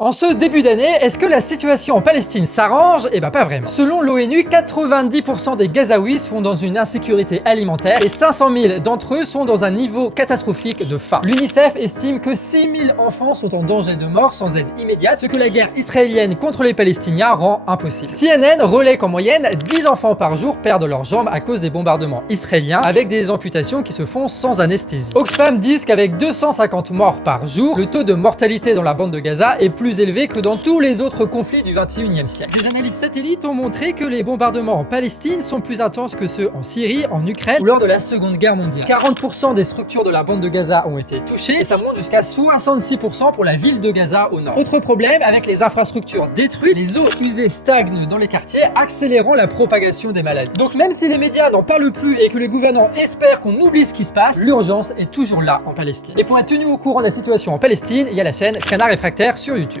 En ce début d'année, est-ce que la situation en Palestine s'arrange? Eh ben pas vraiment. Selon l'ONU, 90% des Gazaouis sont dans une insécurité alimentaire et 500 000 d'entre eux sont dans un niveau catastrophique de faim. L'UNICEF estime que 6 000 enfants sont en danger de mort sans aide immédiate, ce que la guerre israélienne contre les Palestiniens rend impossible. CNN relaie qu'en moyenne, 10 enfants par jour perdent leurs jambes à cause des bombardements israéliens, avec des amputations qui se font sans anesthésie. Oxfam disent qu'avec 250 morts par jour, le taux de mortalité dans la bande de Gaza est plus élevé que dans tous les autres conflits du 21e siècle. Des analyses satellites ont montré que les bombardements en Palestine sont plus intenses que ceux en Syrie, en Ukraine ou lors de la Seconde Guerre mondiale. 40% des structures de la bande de Gaza ont été touchées et ça monte jusqu'à 66% pour la ville de Gaza au nord. Autre problème, avec les infrastructures détruites, les eaux usées stagnent dans les quartiers, accélérant la propagation des maladies. Donc même si les médias n'en parlent plus et que les gouvernants espèrent qu'on oublie ce qui se passe, l'urgence est toujours là en Palestine. Et pour être tenu au courant de la situation en Palestine, il y a la chaîne Canard Réfractaire sur YouTube.